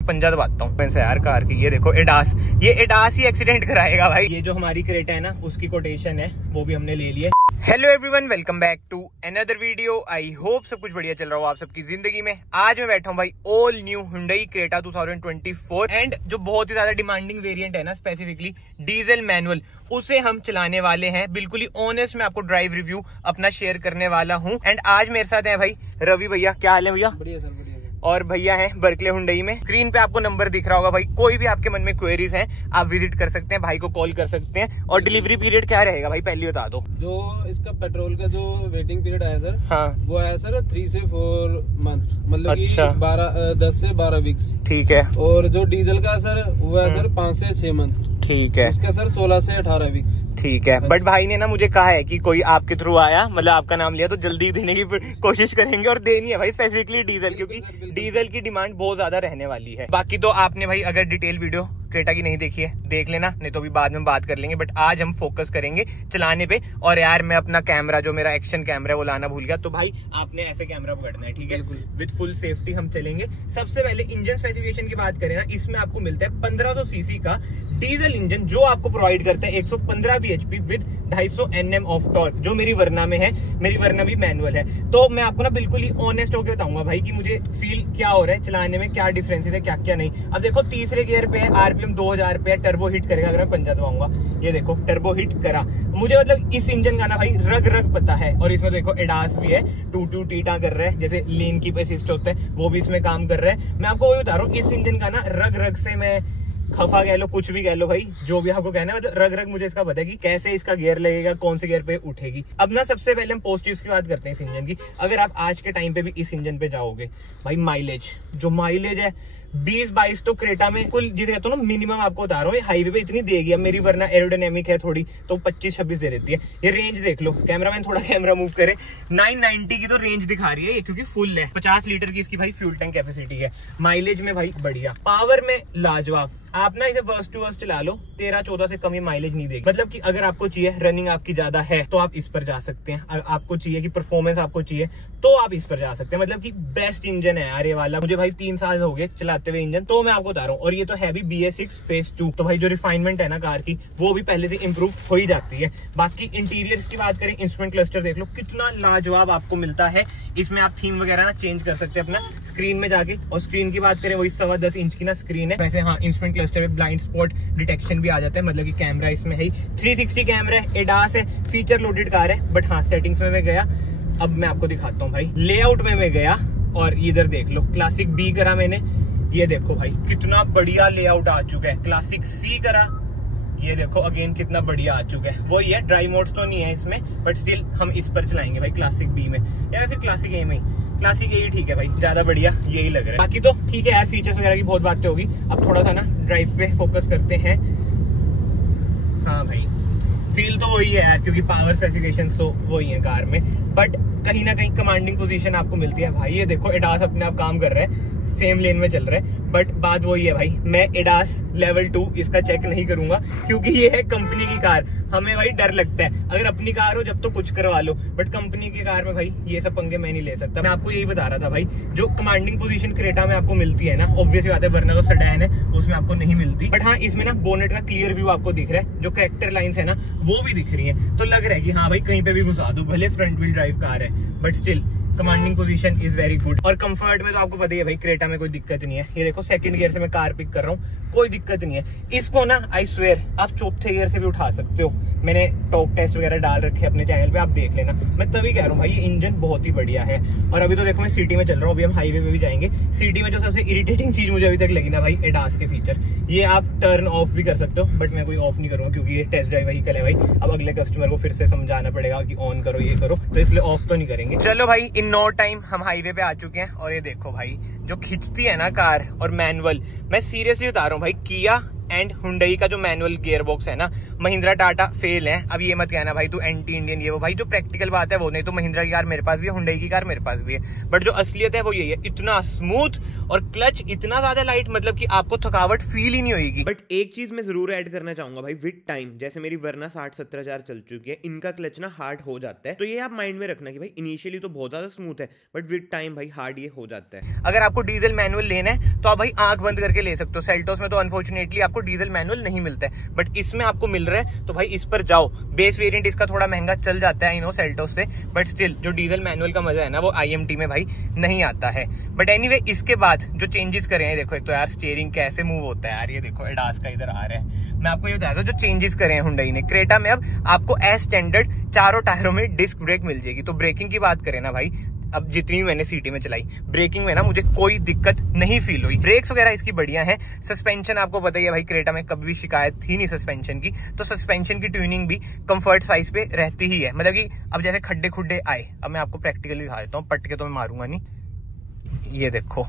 पंजा दबाता हूँ मैं से यार कार की। ये देखो एडास, ये एडास ही एक्सीडेंट कराएगा भाई। ये जो हमारी क्रेटा है ना उसकी कोटेशन है वो भी हमने ले लिया। Hello everyone, welcome back to another video. I hope सब कुछ बढ़िया चल रहा हो आप सबकी जिंदगी में। आज मैं बैठा हूँ भाई all new Hyundai Creta 2024 and जो बहुत ही ज्यादा डिमांडिंग वेरिएंट है ना, स्पेसिफिकली डीजल मैनुअल, उसे हम चलाने वाले हैं। बिल्कुल ही ऑनेस्ट मैं आपको ड्राइव रिव्यू अपना शेयर करने वाला हूँ। एंड आज मेरे साथ है भाई रवि भैया। क्या हाल है भैया? बढ़िया सर, बढ़िया। और भैया हैं बर्कले Hyundai में। स्क्रीन पे आपको नंबर दिख रहा होगा भाई, कोई भी आपके मन में क्वेरीज हैं आप विजिट कर सकते हैं, भाई को कॉल कर सकते हैं। और डिलीवरी पीरियड क्या रहेगा भाई पहले बता दो। जो इसका पेट्रोल का जो वेटिंग पीरियड आया सर, हाँ वो आया सर 3 से 4 मंथ्स, मतलब अच्छा। कि 10 से 12 वीक्स। ठीक है। और जो डीजल का सर वो है सर 5 से 6 मंथ। ठीक है। उसका सर 16 से 18 वीक्स। ठीक है। बट भाई ने ना मुझे कहा है कि कोई आपके थ्रू आया, मतलब आपका नाम लिया, तो जल्दी देने की कोशिश करेंगे और देनी है भाई, स्पेसिफिकली डीजल, क्योंकि डीजल की डिमांड बहुत ज्यादा रहने वाली है। बाकी तो आपने भाई अगर डिटेल वीडियो क्रेटा की नहीं देखी है देख लेना, नहीं तो भी बाद में बात कर लेंगे। बट आज हम फोकस करेंगे चलाने पे। और यार मैं अपना कैमरा, जो मेरा एक्शन कैमरा है वो लाना भूल गया, तो भाई आपने ऐसे कैमरा पकड़ना है, ठीक है? विद फुल सेफ्टी हम चलेंगे। सबसे पहले इंजन स्पेसिफिकेशन की बात करें ना, इसमें आपको मिलता है 1500 सीसी का डीजल इंजन, जो आपको प्रोवाइड करता है 115 bhp with 250 Nm of torque, जो मेरी वर्ना में है। मेरी वर्ना भी मैनुअल है, तो मैं आपको ना बिल्कुल ही ऑनेस्ट होकर बताऊंगा भाई कि मुझे फील क्या हो रहा है चलाने में, क्या डिफरेंसेस है, क्या क्या नहीं। अब देखो तीसरे गियर पे आरपीएम 2000 पे, टर्बो हिट करेगा अगर मैं पंजा दबाऊंगा। ये देखो टर्बो हिट करा, मुझे मतलब इस इंजन का ना भाई रग रग पता है। और इसमें देखो एडास भी है, टू टीटा कर रहा है, जैसे लेन की असिस्ट होता है वो भी इसमें काम कर रहा है। मैं आपको वही बता रहा हूँ, इस इंजन का ना रग रग से मैं खफा कह लो, कुछ भी कह लो भाई, जो भी आपको कहना है, मतलब रग रग मुझे इसका पता है कि कैसे इसका गियर लगेगा, कौन से गियर पे उठेगी। अब ना सबसे पहले हम पॉजिटिव्स की बात करते हैं इस इंजन की। अगर आप आज के टाइम पे भी इस इंजन पे जाओगे भाई, माइलेज, जो माइलेज है 20-22 तो क्रेटा में कुल, जिसे कहते हो ना मिनिमम, आपको बता रहा हूँ हाईवे पे इतनी देगी। अब मेरी वरना एरोडायनेमिक है थोड़ी, तो 25-26 दे देती है। ये रेंज देख लो, कैमरामैन थोड़ा कैमरा मूव करे, 990 की तो रेंज दिखा रही है ये, क्योंकि फुल है। 50 लीटर की इसकी भाई फ्यूल टैंक कैपेसिटी है। माइलेज में भाई बढ़िया, पावर में लाजवाब। आप ना इसे वर्स्ट टू वर्स्ट चला लो, 13-14 से कम ही माइलेज नहीं देगी। मतलब कि अगर आपको चाहिए रनिंग आपकी ज्यादा है तो आप इस पर जा सकते हैं, अगर आपको चाहिए कि परफॉर्मेंस आपको चाहिए तो आप इस पर जा सकते हैं। मतलब कि बेस्ट इंजन है यार ये वाला। मुझे भाई 3 साल हो गए चलाते हुए इंजन, तो मैं आपको बता रहा हूँ। और ये तो है भी BS6 फेज 2, तो भाई जो रिफाइनमेंट है ना कार की, वो भी पहले से इंप्रूव हो ही जाती है। बाकी इंटीरियर्स की बात करें, इंस्ट्रूमेंट क्लस्टर देख लो कितना लाजवाब आपको मिलता है। इसमें आप थीम वगैरह ना चेंज कर सकते हैं अपना स्क्रीन में जाके। और स्क्रीन की बात करें, वही 10.25 इंच की ना स्क्रीन है। वैसे हाँ, इंस्ट्रूमेंट क्लस्टर में ब्लाइंड स्पॉट डिटेक्शन भी आ जाता है, मतलब कि कैमरा इसमें है। 360 कैमरा है, एडास है, फीचर लोडेड कार है। बट हाँ, सेटिंग्स में मैं गया, अब मैं आपको दिखाता हूँ भाई। लेआउट में मैं गया और इधर देख लो, क्लासिक B करा मैंने। ये देखो भाई कितना बढ़िया लेआउट आ चुका है। क्लासिक C करा, ये देखो अगेन कितना बढ़िया आ चुका है। वही है, ड्राई मोड्स तो नहीं है इसमें, बट स्टिल हम इस पर चलाएंगे भाई क्लासिक B में, या फिर क्लासिक A में। क्लासिक A ही ठीक है भाई, ज्यादा बढ़िया यही लग रहा है। बाकी तो ठीक है यार, फीचर्स वगैरह की बहुत बातें होगी। अब थोड़ा सा ना ड्राइव पे फोकस करते हैं। हाँ भाई, फील तो वही है यार, क्योंकि पावर स्पेसिफिकेशंस तो वही है कार में, बट कहीं ना कहीं कमांडिंग पोजीशन आपको मिलती है भाई। ये देखो एडास अपने आप काम कर रहा है, सेम लेन में चल रहा है। बट बात वही है भाई, मैं एडास लेवल 2 इसका चेक नहीं करूंगा, क्योंकि ये है कंपनी की कार। हमें भाई डर लगता है, अगर अपनी कार हो जब तो कुछ करवा लो, बट कंपनी की कार में भाई ये सब पंगे मैं नहीं ले सकता। मैं आपको यही बता रहा था भाई, जो कमांडिंग पोजीशन क्रेटा में आपको मिलती है ना, ऑब्वियस बात है, वरना तो सेडान है उसमें आपको नहीं मिलती। बट हाँ, इसमें ना बोनेट का क्लियर व्यू आपको दिख रहा है, जो कैरेक्टर लाइंस है ना वो भी दिख रही है। तो लग रहा है कि हाँ भाई कहीं पे भी घुसा दो, भले फ्रंट व्हील ड्राइव कार है, but still commanding position is very good. और कंफर्ट में तो आपको पता ही है भाई, क्रेटा में कोई दिक्कत नहीं है। ये देखो सेकंड गियर से मैं कार पिक कर रहा हूँ, कोई दिक्कत नहीं है। इसको ना आई स्वेयर आप चौथे गियर से भी उठा सकते हो। मैंने टॉप टेस्ट वगैरह डाल रखे अपने चैनल पे, आप देख लेना। मैं तभी कह रहा हूँ भाई ये इंजन बहुत ही बढ़िया है। और अभी तो देखो मैं सिटी में चल रहा हूँ, अभी हम हाईवे पे भी जाएंगे। सिटी में जो सबसे इरिटेटिंग चीज मुझे अभी तक लगी ना भाई, एडास के फीचर। ये आप टर्न ऑफ भी कर सकते हो, बट मैं कोई ऑफ नहीं करूंगा, क्योंकि ये टेस्ट ड्राइव व्हीकल है भाई। अब अगले कस्टमर को फिर से समझाना पड़ेगा कि ऑन करो, ये करो, तो इसलिए ऑफ तो नहीं करेंगे। चलो भाई, इन नो टाइम हम हाईवे पे आ चुके हैं। और ये देखो भाई, जो खिंचती है ना कार और मैनुअल, मैं सीरियसली बता रहा हूँ भाई, किया एंड Hyundai का जो मैनुअल गियर बॉक्स है ना, महिंद्रा टाटा फेल है। अब ये मत कहना भाई तू एंटी इंडियन ये वो, भाई जो प्रैक्टिकल बात है वो नहीं। तो महिंद्रा की कार मेरे पास भी है, हुंडई की कार मेरे पास भी है, बट जो असलियत है वो यही है, इतना स्मूथ और क्लच इतना ज्यादा लाइट, मतलब कि आपको थकावट फील ही नहीं होगी। बट एक चीज मैं जरूर ऐड करना चाहूंगा भाई, विद टाइम, जैसे मेरी वरना 60-70 हजार चल चुकी है, इनका क्लच ना हार्ड हो जाता है। तो ये आप माइंड में रखना कि भाई इनिशियली तो बहुत ज्यादा स्मूथ है, बट विद टाइम भाई हार्ड ये हो जाता है। अगर आपको डीजल मैनुअल लेना है तो आप भाई आंख बंद करके ले सकते हो। सेल्टोस में तो अनफॉर्चुनेटली आपको डीजल मैनुअल नहीं मिलता है, बट इसमें आपको मिल रहा है, तो भाई इस पर जाओ। बेस वेरिएंट इसका थोड़ा महंगा चल जाता है, आई नो, सेल्टोस से, बट स्टिल जो डीजल मैनुअल का मजा है ना वो IMT में भाई नहीं आता है। बट एनीवे, इसके बाद जो चेंजेस करे हैं, देखो एक तो यार स्टीयरिंग कैसे मूव होता है यार, ये देखो एडास का इधर आ रहा है। मैं आपको ये बता दूं, जो चेंजेस करे हैं हुंडई ने, क्रेटा में अब आपको एज स्टैंडर्ड चारों टायरों में डिस्क ब्रेक मिल जाएगी। तो ब्रेकिंग की बात करें ना भाई, अब जितनी मैंने सिटी में चलाई, ब्रेकिंग में ना मुझे कोई दिक्कत नहीं फील हुई। ब्रेक्स वगैरह इसकी बढ़िया है। सस्पेंशन आपको पता ही है भाई, क्रेटा में कभी भी शिकायत थी नहीं सस्पेंशन की, तो सस्पेंशन की ट्यूनिंग भी कंफर्ट साइज पे रहती ही है। मतलब कि अब जैसे खड्डे खुड्डे आए, अब मैं आपको प्रैक्टिकली दिखा देता हूँ, पटके तो मैं मारूंगा नहीं। ये देखो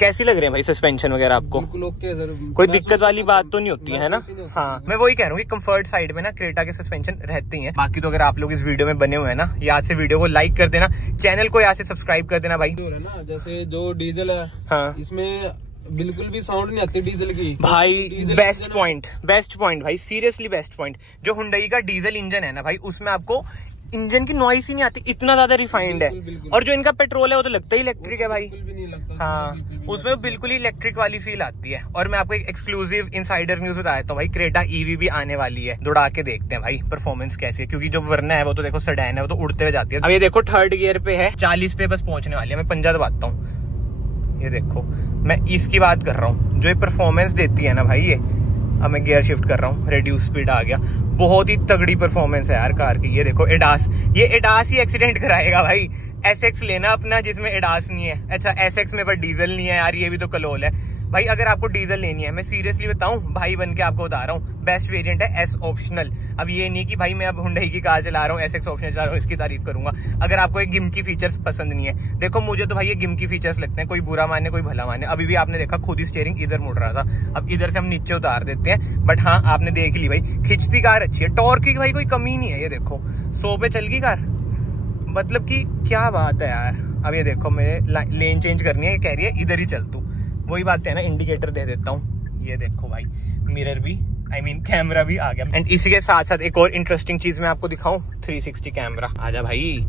कैसी लग रहे हैं भाई सस्पेंशन वगैरह आपको? बिल्कुल ओके सर, कोई दिक्कत वाली बात तो नहीं होती है ना? हाँ, मैं वही कह रहा हूँ कि कंफर्ट साइड में ना क्रेटा के सस्पेंशन रहते हैं। बाकी तो अगर आप लोग इस वीडियो में बने हुए हैं ना, याद से वीडियो को लाइक कर देना, चैनल को याद से सब्सक्राइब कर देना भाई। ना जैसे जो डीजल है, हाँ, इसमें बिल्कुल भी साउंड नहीं आती डीजल की भाई। बेस्ट पॉइंट भाई, सीरियसली बेस्ट पॉइंट। जो हुंडई का डीजल इंजन है ना भाई, उसमें आपको इंजन की नॉइस ही नहीं आती, इतना ज्यादा रिफाइंड है। और जो इनका पेट्रोल है वो तो लगता ही इलेक्ट्रिक है भाई। भी नहीं लगता, हाँ, उसमें बिल्कुल ही इलेक्ट्रिक वाली फील आती है। और मैं आपको एक एक्सक्लूसिव इनसाइडर न्यूज बता देता हूँ भाई, क्रेटा EV भी आने वाली है। दौड़ा के देखते हैं भाई परफॉर्मेंस कैसी है, क्योंकि जो वरना है वो तो देखो सेडान है, वो तो उड़ते हुए जाती है। अब ये देखो थर्ड गियर पे है, 40 पे बस पहुंचने वाली है। मैं पंजा दबाता हूँ, ये देखो, मैं इसकी बात कर रहा हूँ, जो ये परफॉर्मेंस देती है ना भाई ये। अब मैं गियर शिफ्ट कर रहा हूँ, रेड्यूस स्पीड आ गया, बहुत ही तगड़ी परफॉर्मेंस है यार कार की। ये देखो एडास, ये एडास ही एक्सीडेंट कराएगा भाई। SX लेना अपना जिसमें एडास नहीं है। अच्छा, SX में पर डीजल नहीं है यार, ये भी तो कलोल है भाई। अगर आपको डीजल लेनी है, मैं सीरियसली बताऊं भाई बन के आपको बता रहा हूँ, बेस्ट वेरिएंट है S ऑप्शनल। अब ये नहीं कि भाई मैं अब हुंडई की कार चला रहा हूँ, SX ऑप्शनल चला रहा हूँ, इसकी तारीफ करूंगा। अगर आपको एक गिम्की फीचर्स पसंद नहीं है, देखो मुझे तो भाई ये गिम्की फीचर्स लगते हैं, कोई बुरा माने कोई भला माने। अभी भी आपने देखा खुद ही स्टीयरिंग इधर मुड़ रहा था, अब इधर से हम नीचे उतार देते हैं। बट हाँ, आपने देख ली भाई, खिंचती कार अच्छी है, टॉर्क की भाई कोई कमी नहीं है। ये देखो 100 पे चल गई कार, मतलब कि क्या बात है यार। अब ये देखो मेरे लेन चेंज करनी है, ये कह रही है इधर ही चल तू। वही बात है ना, इंडिकेटर दे देता हूँ। ये देखो भाई, मिरर भी, कैमरा भी आ गया। एंड इसी के साथ साथ एक और इंटरेस्टिंग चीज मैं आपको दिखाऊं, 360 कैमरा। आजा भाई,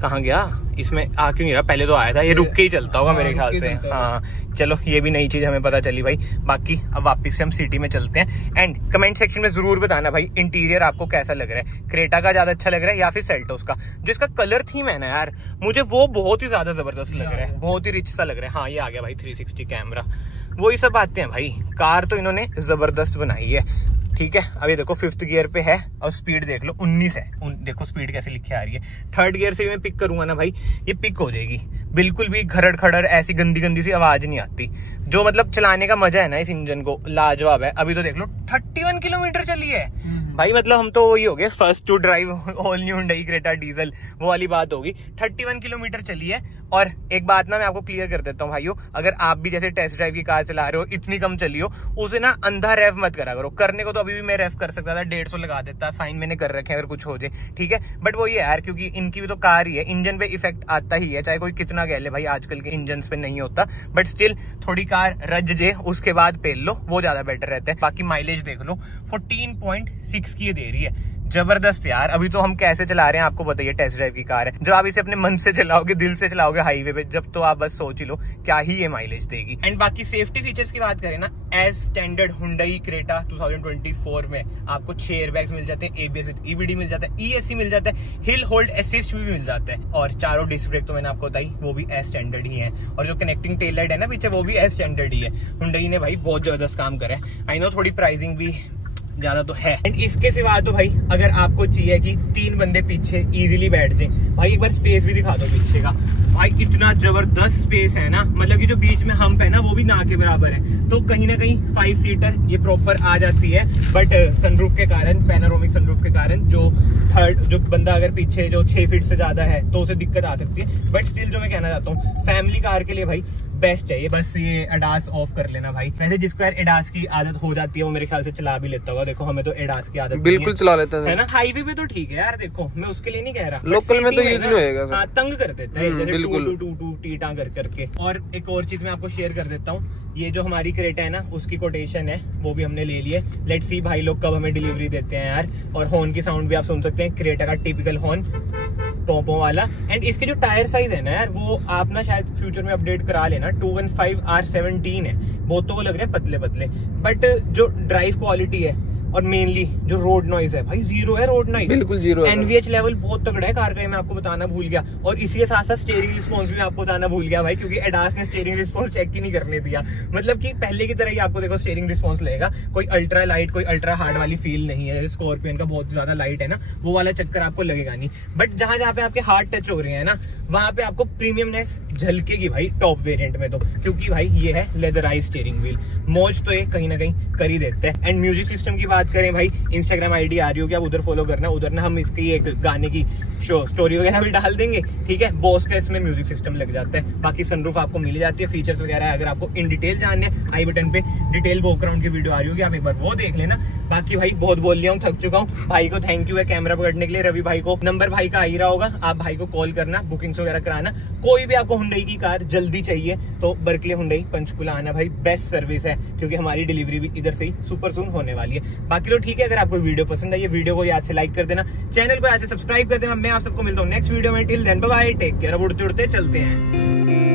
कहाँ गया? इसमें आ क्यों नहीं रहा? पहले तो आया था, ये रुक के ही चलता होगा मेरे ख्याल से। हाँ चलो, ये भी नई चीज हमें पता चली भाई। बाकी अब वापस से हम सिटी में चलते हैं। एंड कमेंट सेक्शन में जरूर बताना भाई, इंटीरियर आपको कैसा लग रहा है, क्रेटा का ज्यादा अच्छा लग रहा है या फिर सेल्टोस का? जिसका कलर थीम है ना यार, मुझे वो बहुत ही ज्यादा जबरदस्त लग रहा है, बहुत ही रिच सा लग रहा है। हाँ, ये आ गया भाई 360 कैमरा। वही सब बातें हैं भाई, कार तो इन्होंने जबरदस्त बनाई है। ठीक है, अब ये देखो 5th गियर पे है और स्पीड देख लो 19 है। देखो स्पीड कैसे लिखे आ रही है। थर्ड गियर से मैं पिक करूंगा ना भाई, ये पिक हो जाएगी, बिल्कुल भी खड़ड़ खड़ड़ ऐसी गंदी गंदी सी आवाज नहीं आती। जो मतलब चलाने का मजा है ना इस इंजन को, लाजवाब है। अभी तो देख लो 31 किलोमीटर चली है भाई, मतलब हम तो वही हो गए first to drive all new Hyundai Creta diesel, वो वाली बात होगी। 31 किलोमीटर चली है। और एक बात ना मैं आपको क्लियर कर देता हूँ भाइयों, अगर आप भी जैसे टेस्ट ड्राइव की कार चला रहे हो, इतनी कम चली हो, उसे ना अंधा रेफ मत करा करो। करने को तो अभी भी मैं रेफ कर सकता था, 150 लगा देता, साइन मैंने कर रखे हैं अगर कुछ हो जाए, ठीक है। बट वो ये यार, क्योंकि इनकी भी तो कार ही है, इंजन पे इफेक्ट आता ही है, चाहे कोई कितना कह ले भाई, आजकल के इंजन पे नहीं होता। बट स्टिल थोड़ी कार रज जे, उसके बाद पेल लो, वो ज्यादा बेटर रहता है। बाकी माइलेज देख लो, 14.6 की दे रही है, जबरदस्त यार। अभी तो हम कैसे चला रहे हैं आपको बताइए, टेस्ट ड्राइव की कार है। जब आप इसे अपने मन से चलाओगे, दिल से चलाओगे हाईवे पे, जब तो आप बस सोच ही लो क्या ही ये माइलेज देगी। एंड बाकी सेफ्टी फीचर्स की बात करें ना, एज स्टैंडर्ड हुंडई क्रेटा 2024 में आपको 6 एयरबैग्स मिल जाते हैं, ABS EBD मिल जाता है, ESC मिल जाता है, हिल होल्ड असिस्ट भी मिल जाता है, और चारों डिस्क ब्रेक तो मैंने आपको बताई वो भी एज स्टैंडर्ड ही है। और जो कनेक्टिंग टेल लाइट है ना पीछे, वो भी एज स्टैंडर्ड ही है। हुंडई ने भाई बहुत जबरदस्त काम करा है। आई नो थोड़ी प्राइसिंग भी ज्यादा तो है। एंड इसके सिवा तो भाई अगर आपको चाहिए कि 3 बंदे पीछे इजीली बैठ जाए, भाई एक बार स्पेस भी दिखा दो पीछे का। भाई इतना जबरदस्त स्पेस है ना, मतलब कि जो बीच में हम्प है ना वो भी ना के बराबर है। तो कहीं ना कहीं 5 सीटर ये प्रॉपर आ जाती है। बट सनरूफ के कारण, पैनोरामिक सनरूफ के कारण, जो बंदा अगर पीछे जो 6 फीट से ज्यादा है तो उसे दिक्कत आ सकती है। बट स्टिल जो मैं कहना चाहता हूँ, फैमिली कार के लिए भाई बेस्ट है ये। बस ये एडास ऑफ कर लेना भाई। वैसे जिसको यार एडास की आदत हो जाती है वो मेरे ख्याल से चला भी लेता होगा। देखो हमें तो एडास की आदत बिल्कुल चला लेता है ना। हाईवे पे तो ठीक है यार, देखो मैं उसके लिए नहीं कह रहा, लोकल में तो यूज नहीं होएगा। हाँ, तंग कर देता है जैसे बिल्कुल टू टीटा कर करके। और एक और चीज मैं आपको शेयर कर देता हूँ, ये जो हमारी क्रेटा है ना उसकी कोटेशन है वो भी हमने ले ली है। लेट्स सी भाई लोग कब हमें डिलीवरी देते हैं यार। और हॉर्न की साउंड भी आप सुन सकते हैं, क्रेटा का टिपिकल हॉर्न पोंपों वाला। एंड इसके जो टायर साइज है ना यार, वो आप ना शायद फ्यूचर में अपडेट करा लेना। 215R17 है। बहुत तो वो लग रहे हैं पतले पतले, बट जो ड्राइव क्वालिटी है और मेनली जो रोड नॉइज है भाई, जीरो है रोड नॉइज, बिल्कुल जीरो है। NVH लेवल बहुत तगड़ा है कार का, मैं आपको बताना भूल गया। और इसी के साथ साथ स्टीयरिंग रिस्पॉन्स भी मैं आपको बताना भूल गया भाई, क्योंकि एडास ने स्टीयरिंग रिस्पॉन्स चेक ही नहीं करने दिया। मतलब कि पहले की तरह ही आपको देखो स्टीयरिंग रिस्पॉन्स लगेगा, कोई अल्ट्रा लाइट कोई अल्ट्रा हार्ड वाली फील नहीं है। स्कॉर्पियन का बहुत ज्यादा लाइट है ना, वो वाला चक्कर आपको लगेगा नहीं। बट जहां जहां पे आपके हार्ड टच हो रहे हैं ना, वहां पे आपको प्रीमियमनेस झलकेगी भाई टॉप वेरिएंट में तो, क्योंकि भाई ये है लेदराइज स्टीयरिंग व्हील। मौज तो ये कहीं ना कहीं कर ही देते हैं। एंड म्यूजिक सिस्टम की बात करें भाई, इंस्टाग्राम आईडी आ रही होगी, आप उधर फॉलो करना। उधर ना हम इसकी एक गाने की स्टोरी वगैरह भी डाल देंगे, ठीक है। बॉस का इसमें म्यूजिक सिस्टम लग जाता है। बाकी सनरूफ आपको मिल जाती है, फीचर्स वगैरह अगर आपको इन डिटेल जानने, आई बटन पे डिटेल वॉकअराउंड की वीडियो आ रही होगी, आप एक बार वो देख लेना। बाकी भाई बहुत बोल लिया हूँ, थक चुका हूँ। भाई को थैंक यू है कैमरा पकड़ने के लिए, रवि भाई को। नंबर भाई का आ ही रहा होगा, आप भाई को कॉल करना, बुकिंग्स वगैरह कराना। कोई भी आपको हुंडई की कार जल्दी चाहिए तो बर्कले हुंडई पंचकुला आना भाई, बेस्ट सर्विस है, क्योंकि हमारी डिलीवरी भी इधर से ही सुपर सून होने वाली है। बाकी तो ठीक है, अगर आपको वीडियो पसंद आई है, वीडियो को याद से लाइक कर देना, चैनल को याद से सब्सक्राइब कर देना। मैं आप सबको मिलता हूँ नेक्स्ट वीडियो में। Till then bye bye, take care. अब उड़ते उड़ते चलते हैं।